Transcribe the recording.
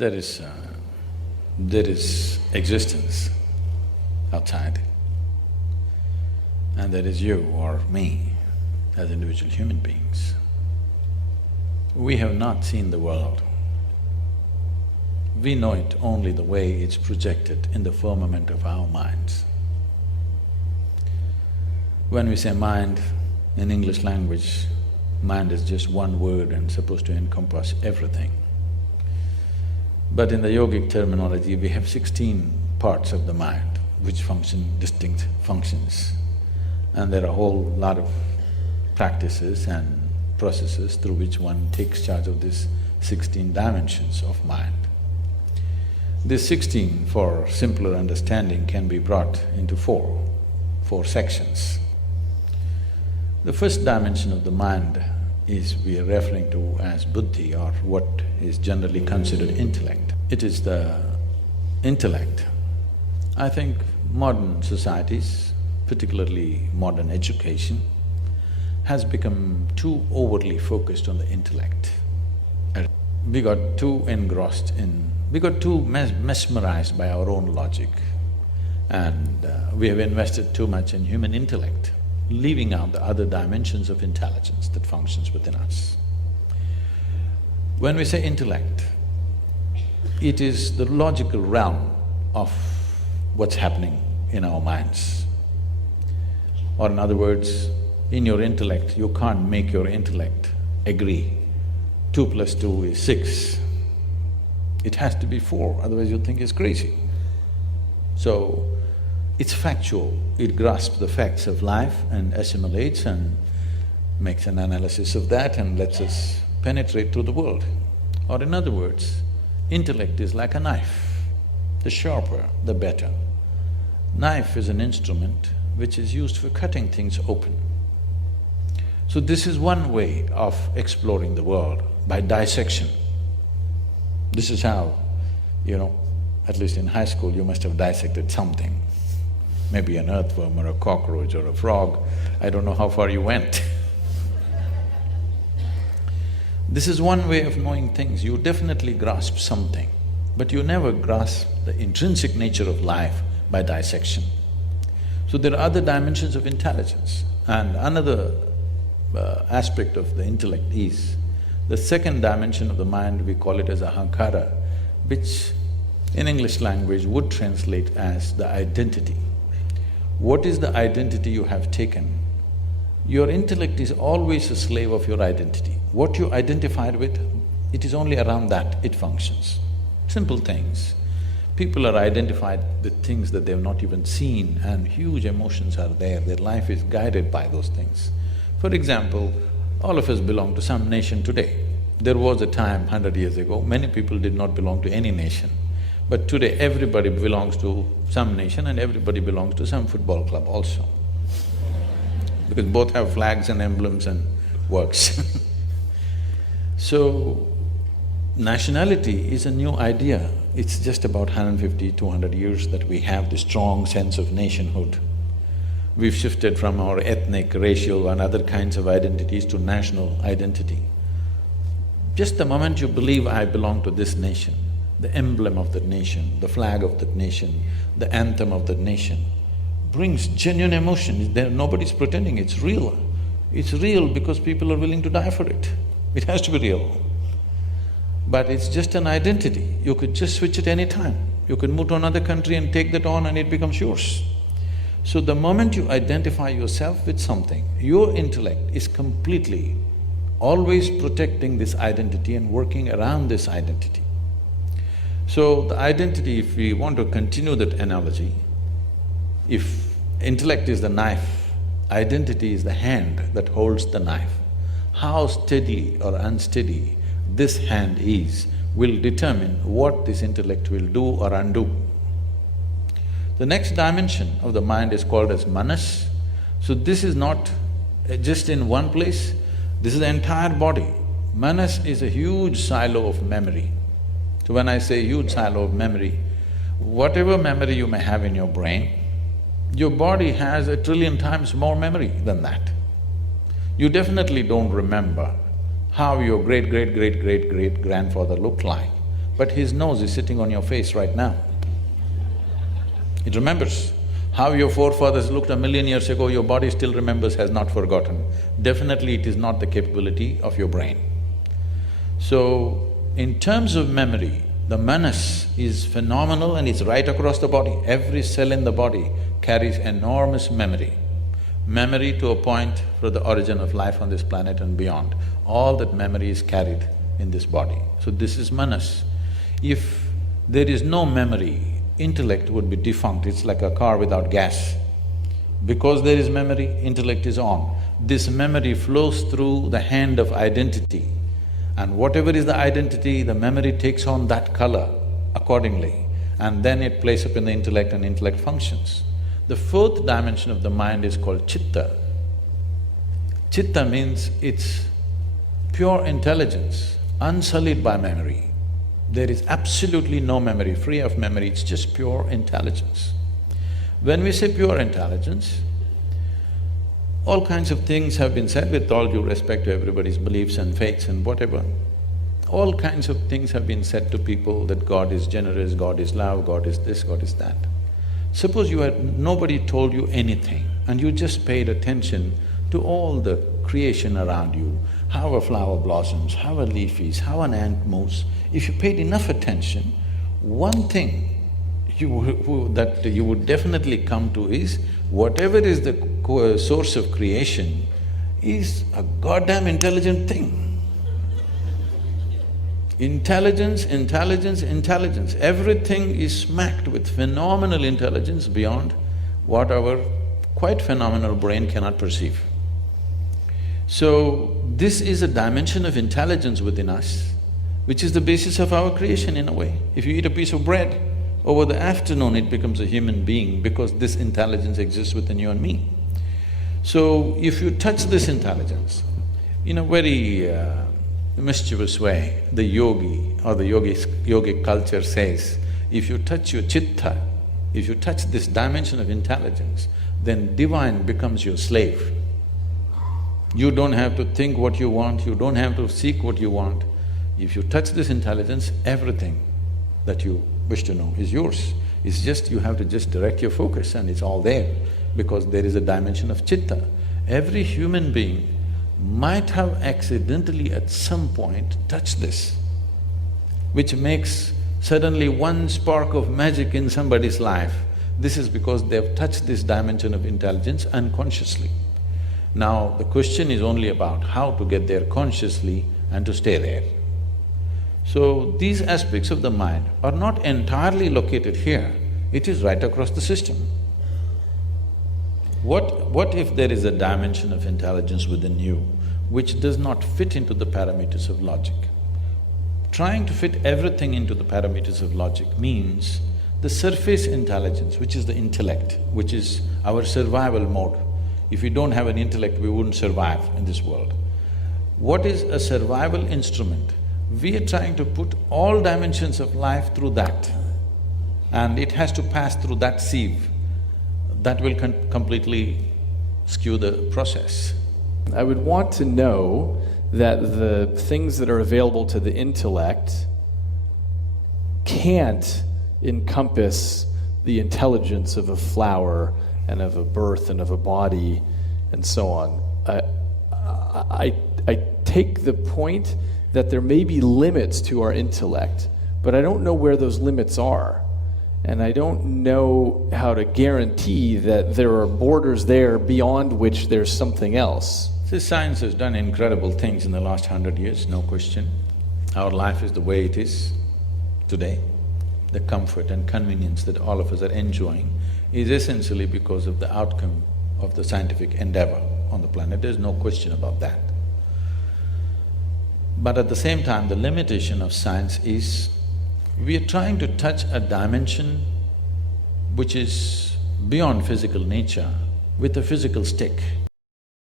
There is… there is existence outside, and there is you or me as individual human beings. We have not seen the world. We know it only the way it's projected in the firmament of our minds. When we say mind, in English language, mind is just one word and supposed to encompass everything. But in the yogic terminology, we have 16 parts of the mind which function distinct functions. And there are a whole lot of practices and processes through which one takes charge of these 16 dimensions of mind. These 16, for simpler understanding, can be brought into four sections. The first dimension of the mind is we are referring to as buddhi, or what is generally considered intellect. It is the intellect. I think modern societies, particularly modern education, has become too overly focused on the intellect. We got too engrossed in… we got too mesmerized by our own logic, and we have invested too much in human intellect, leaving out the other dimensions of intelligence that functions within us. When we say intellect, it is the logical realm of what's happening in our minds. Or in other words, in your intellect, you can't make your intellect agree 2 plus 2 is 6. It has to be 4, otherwise you'll think it's crazy. So, it's factual, it grasps the facts of life and assimilates and makes an analysis of that and lets us penetrate through the world. Or in other words, intellect is like a knife. The sharper, the better. Knife is an instrument which is used for cutting things open. So this is one way of exploring the world, by dissection. This is how, at least in high school you must have dissected something. Maybe an earthworm or a cockroach or a frog, I don't know how far you went. This is one way of knowing things, you definitely grasp something, but you never grasp the intrinsic nature of life by dissection. So there are other dimensions of intelligence, and another aspect of the intellect is the second dimension of the mind, we call it as ahankara, which in English language would translate as the identity. What is the identity you have taken? Your intellect is always a slave of your identity. What you identified with, it is only around that it functions. Simple things. People are identified with things that they've not even seen, and huge emotions are there, their life is guided by those things. For example, all of us belong to some nation today. There was a time 100 years ago, many people did not belong to any nation. But today, everybody belongs to some nation and everybody belongs to some football club also. Because both have flags and emblems and works. So, nationality is a new idea. It's just about 150, 200 years that we have this strong sense of nationhood. We've shifted from our ethnic, racial and other kinds of identities to national identity. Just the moment you believe, I belong to this nation, the emblem of that nation, the flag of that nation, the anthem of that nation, brings genuine emotion. Nobody's pretending, it's real. It's real because people are willing to die for it. It has to be real. But it's just an identity, you could just switch it any time. You could move to another country and take that on and it becomes yours. So the moment you identify yourself with something, your intellect is completely always protecting this identity and working around this identity. So the identity, if we want to continue that analogy, if intellect is the knife, identity is the hand that holds the knife. How steady or unsteady this hand is will determine what this intellect will do or undo. The next dimension of the mind is called as manas. So this is not just in one place, this is the entire body. Manas is a huge silo of memory. So when I say huge silo of memory, whatever memory you may have in your brain, your body has 1 trillion times more memory than that. You definitely don't remember how your great-great-great-great-great-grandfather looked like, but his nose is sitting on your face right now. It remembers. How your forefathers looked 1,000,000 years ago, your body still remembers, has not forgotten. Definitely it is not the capability of your brain. So, in terms of memory, the manas is phenomenal and it's right across the body. Every cell in the body carries enormous memory. Memory to a point for the origin of life on this planet and beyond. All that memory is carried in this body. So this is manas. If there is no memory, intellect would be defunct, it's like a car without gas. Because there is memory, intellect is on. This memory flows through the hand of identity, and whatever is the identity, the memory takes on that color accordingly, and then it plays up in the intellect and intellect functions. The fourth dimension of the mind is called chitta. Chitta means it's pure intelligence, unsullied by memory. There is absolutely no memory, free of memory, it's just pure intelligence. When we say pure intelligence, all kinds of things have been said with all due respect to everybody's beliefs and faiths and whatever. All kinds of things have been said to people that God is generous, God is love, God is this, God is that. Suppose nobody told you anything and you just paid attention to all the creation around you, how a flower blossoms, how a leaf is, how an ant moves. If you paid enough attention, one thing that you would definitely come to is, whatever is the source of creation is a goddamn intelligent thing. Intelligence, intelligence, intelligence. Everything is smacked with phenomenal intelligence beyond what our quite phenomenal brain cannot perceive. So, this is a dimension of intelligence within us, which is the basis of our creation in a way. If you eat a piece of bread, over the afternoon it becomes a human being because this intelligence exists within you and me. So, if you touch this intelligence in a very mischievous way, the yogi or the yogic culture says, if you touch your chitta, if you touch this dimension of intelligence, then divine becomes your slave. You don't have to think what you want, you don't have to seek what you want. If you touch this intelligence, everything that you wish to know is yours. It's just you have to just direct your focus and it's all there, because there is a dimension of chitta. Every human being might have accidentally at some point touched this, which makes suddenly one spark of magic in somebody's life. This is because they've touched this dimension of intelligence unconsciously. Now, the question is only about how to get there consciously and to stay there. So, these aspects of the mind are not entirely located here, it is right across the system. What if there is a dimension of intelligence within you which does not fit into the parameters of logic? Trying to fit everything into the parameters of logic means the surface intelligence, which is the intellect, which is our survival mode. If we don't have an intellect, we wouldn't survive in this world. What is a survival instrument? We are trying to put all dimensions of life through that, and it has to pass through that sieve. That will completely skew the process. I would want to know that the things that are available to the intellect can't encompass the intelligence of a flower and of a birth and of a body and so on. I take the point that there may be limits to our intellect, but I don't know where those limits are. And I don't know how to guarantee that there are borders there beyond which there's something else. See, science has done incredible things in the last 100 years, no question. Our life is the way it is today. The comfort and convenience that all of us are enjoying is essentially because of the outcome of the scientific endeavor on the planet, there's no question about that. But at the same time, the limitation of science is we are trying to touch a dimension which is beyond physical nature with a physical stick.